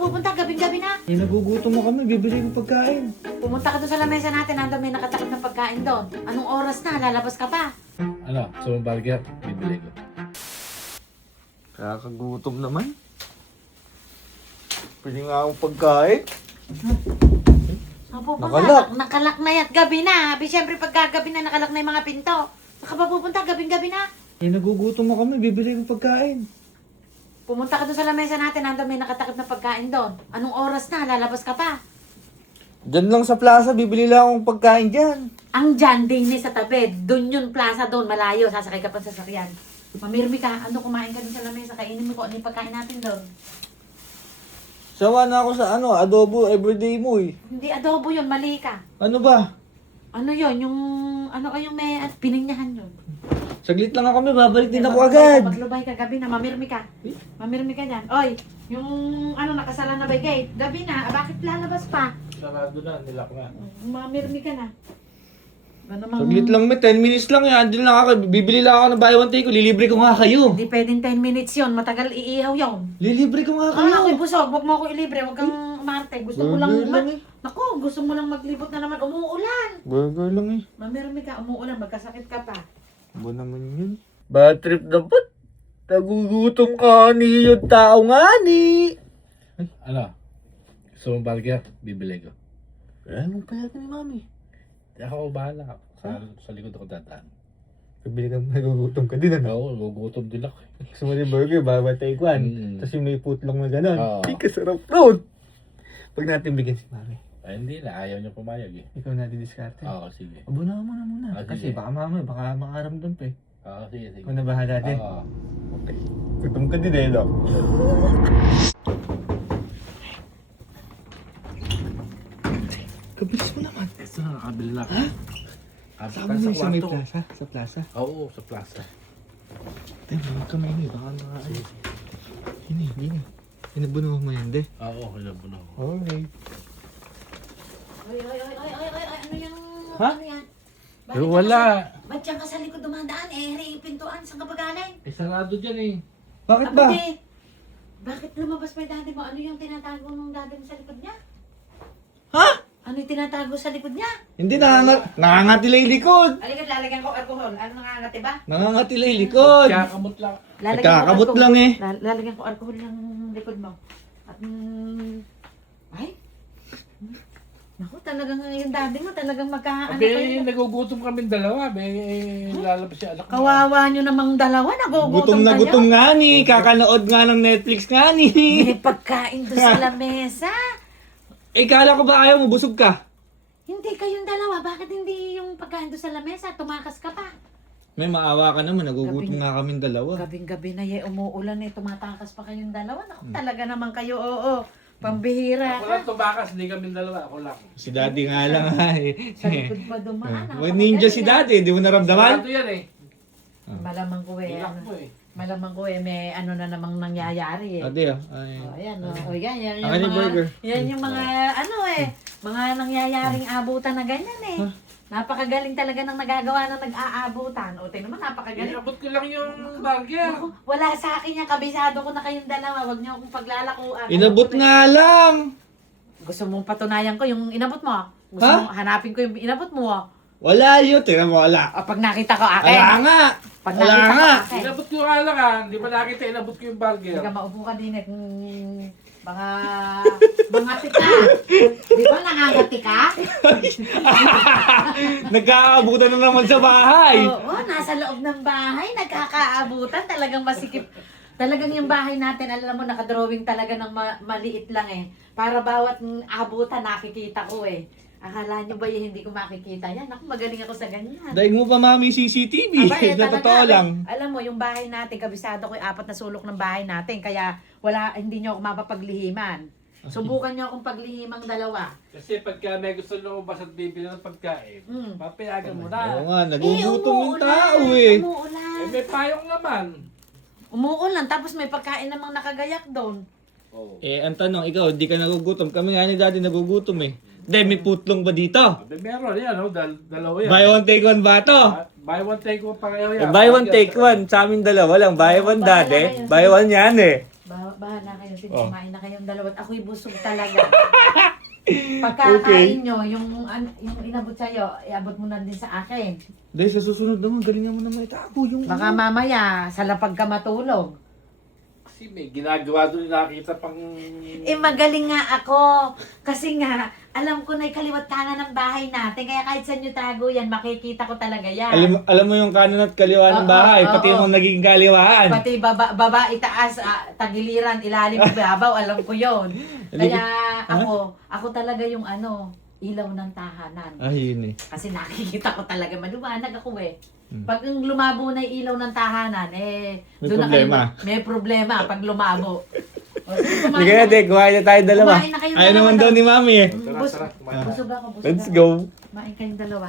pupunta? Gabing-gabi na. Eh, nagugutom mo kami. Bibili ko pagkain. Pumunta ka doon sa lamesa natin. Nandun may nakatakip ng pagkain doon. Anong oras na? Lalabas ka pa. Ano? Gusto mong burger? Bibili ko. Kakagutom naman. Pwede nga akong pagkain. Pupunta. Nakalak. Nakalak na yan. Gabi na. Siyempre pagkagabi na nakalak na yung mga pinto. Saka pa pupunta? Gabing-gabi na. Eh, nagugutom mo kami. Bibili ko pagkain. Pumunta ka doon sa lamesa natin. Nandun may nakatakip ng pagkain doon. Anong oras na? Lalabas ka pa. Diyan lang sa plaza. Bibili lang akong pagkain dyan. Ang dyan, din sa tabi. Doon yung plaza doon. Malayo. Sasakay ka pa sa sasakyan. Mamirmi ka. Ano, kumain ka doon sa lamesa. Kainin mo ko. Ano yung pagkain natin doon? Sawa na ako sa adobo everyday mo eh. Hindi adobo yun. Mali ka. Ano ba? Ano yun? Yung... Ano kayong may pininyahan yun? Saglit lang ako, may babalik din ako agad. Maglubay ka gabi na, mamirmi ka. Mamirmi ka dyan. Oy, yung ano, nakasala na ba yung gate? Gabi na, bakit lalabas pa? Sarado na, nilak na. Mamirmi ka na. Ano mang... Saglit lang, may 10 minutes lang yan. Andun lang ako, bibili lang ako ng buy one take ko. Lilibre ko nga kayo. Hindi pwedeng 10 minutes yun, matagal iihaw yun. Lilibre ko nga kayo. Ako'y busog, huwag mo ako ilibre, huwag kang umarte. Gusto mo lang, Burger lang eh. Naku, gusto mo lang maglibot na naman, umuulan. Burger lang eh. Mamirmi ka, umuulan, magkasakit ka pa. Ano naman yun? Bad trip na ba't? Nagugutom ka ni yung tao nga ni. Ano? Gusto mong burger? Bibili ko. Anong pala ni mami? Ako bahala. Sa likod ako dadaan. Pabili ka, nagugutom ka din ano? Oo, gugutom din ako. Gusto mo yung burger, bawat take one. Tapos yung may putlong na gano'n. Oo. Ay, kasarap nun. Pag natin bigyan si mami, Ay, hindi na. Ayaw niya pumayag eh. ikaw natin diskarte. Oo, sige. Abunahan mo na muna. Ah, Kasi sige. baka mamaya, baka makaramdam pa eh. Oo, sige, sige. Ikaw na bahala din. Oo. Okay. Gutom ka din eh, Doc. Kabilis mo naman. Ito na, nakabili na ako. Saan mo sa may plaza? Sa plaza? Oo, sa plaza. Tayo, mga kamay ni. Baka mga ano. Hindi. Inabuno mo yan, de. Oo, kinabo na ako. Okay. Oy, ano yung... Ha? Ano yan? Pero wala. Ba't yan ka sa likod dumadaan? Yung pintuan, saan ka ba galing? Eh, sarado dyan eh. Bakit ba? Abide, bakit lumabas pa yung daddy mo? Ano yung tinatago ng daddy mo sa likod niya? Ha? Ano yung tinatago sa likod niya? Hindi, nangangatila yung likod. Halika, lalagyan ko alcohol. Ano nangangati ba? Nangangatila yung likod. Kakamot lang. Nagkakabot alcohol. lang eh. Lalagyan ko alcohol ng likod mo. At, ay. Naku, talagang yung daddy mo, talagang magkaano Abe, nagugutom kami dalawa. Abe, lalabas si anak mo. Kawawa nyo namang dalawa, nagugutom Gutom na kayo. gutom nga ni. Kakanood nga ng Netflix nga ni. May pagkain doon sa lamesa. Eh, kala ko ba ayaw mo? Busog ka? Hindi kayong dalawa, bakit hindi yung pagkain doon sa lamesa? Tumakas ka pa. May maawa ka naman. Nagugutom nga kaming dalawa. Gabing-gabi na umuulan eh, tumatakas pa kayong dalawa. Naku, talaga naman kayo, oo. Pambihira Ako ka. lang tumakas, hindi kami dalawa. Ako lang. Si daddy nga lang ha eh. Sa likod pa dumaan. Well, ninja si daddy. Di mo naramdaman? Sarado yan eh. Malamang ko eh. Nilak Ano, mo eh. malamang ko eh, may ano na namang nangyayari eh. Ate ah. Ay. Oh, ayan, oh, yan yung Ang mga, burger. yan yung mga, ano eh, mga nangyayaring abutan na ganyan eh. Napakagaling talaga ng nagagawa ng nag-aabutan. O, tingnan mo, napakagaling. Inabot ko lang yung burger. Naku, wala sa akin yan, kabisado ko na kayong dalawa. Huwag niyo akong paglalakuan. Inabot nga lang. Gusto mong patunayan ko yung inabot mo? Gusto Ha? mong hanapin ko yung inabot mo? Wala yun. Tingnan mo, wala. O, pag nakita ko akin. Wala nga. Pag Wala nakita ko nga. akin. Inabot ko nga lang ah. Hindi ba nakita, inabot ko yung burger. Hindi ka maupo ka din eh. Mga tika. Di ba nangangati ka? Nagkakaabutan na naman sa bahay. Oo, nasa loob ng bahay, nagkakaabutan. Talagang masikip. Talagang yung bahay natin, alam mo, nakadrawing talaga ng maliit lang eh. Para bawat abutan, nakikita ko eh. Akala nyo ba hindi ko makikita yan? Ako, magaling ako sa ganyan. Dahil mo pa mami CCTV. Aba, eh, Na talaga, totoo lang. Alam mo, yung bahay natin, kabisado ko yung 4 na sulok ng bahay natin. Kaya wala, hindi nyo ako mapapaglihiman. Subukan nyo akong paglihimang dalawa. Kasi pagka may gusto lumabas at bibili ng pagkain, papayagan mo na. Oo nga, nagugutom yung tao eh. Umuulan. Eh, may payong naman. Umuulan, tapos may pagkain namang nakagayak doon. Oh. Eh, ang tanong, ikaw, di ka nagugutom. Kami nga ni daddy nagugutom eh. Dahil may putlong ba dito? Abe, meron yan, oh. Dalawa yan. Buy one take one ba to? Buy one, take one pareho Eh, yan. buy one take one. Sa amin dalawa lang. Buy one daddy. Buy one yan eh. bahala kayo. Sige, Oh. kumain na kayong dalawa. At ako'y busog talaga. Pagkakain nyo, yung inabot sa'yo, iabot mo na din sa akin. Dahil sa susunod naman, galingan mo naman itago yung... Baka mamaya, sa lapag ka matulog. Kasi may ginagawa doon nakita pang... Eh, magaling nga ako. Kasi nga, alam ko na kaliwat kanan ng bahay natin. Kaya kahit saan nyo tago yan, makikita ko talaga yan. Alam mo yung kanan at kaliwa ng Oo, bahay, oo, pati oo. yung naging kaliwaan. Pati baba, itaas, tagiliran, ilalim, babaw, alam ko yon. Kaya ako talaga yung ilaw ng tahanan. Ay, yun eh. Kasi nakikita ko talaga, maliwanag ako eh. Pag lumabo na yung ilaw ng tahanan, May doon na problema. may problema pag lumabo. O, sige, Hindi kaya, Dek, kumain na tayo dalawa. Kumain na kayong Ayaw dalawa naman daw ni Mami eh. Tara, tara, kumain. Busog ako, busog Let's ako. go. Kumain kayong dalawa.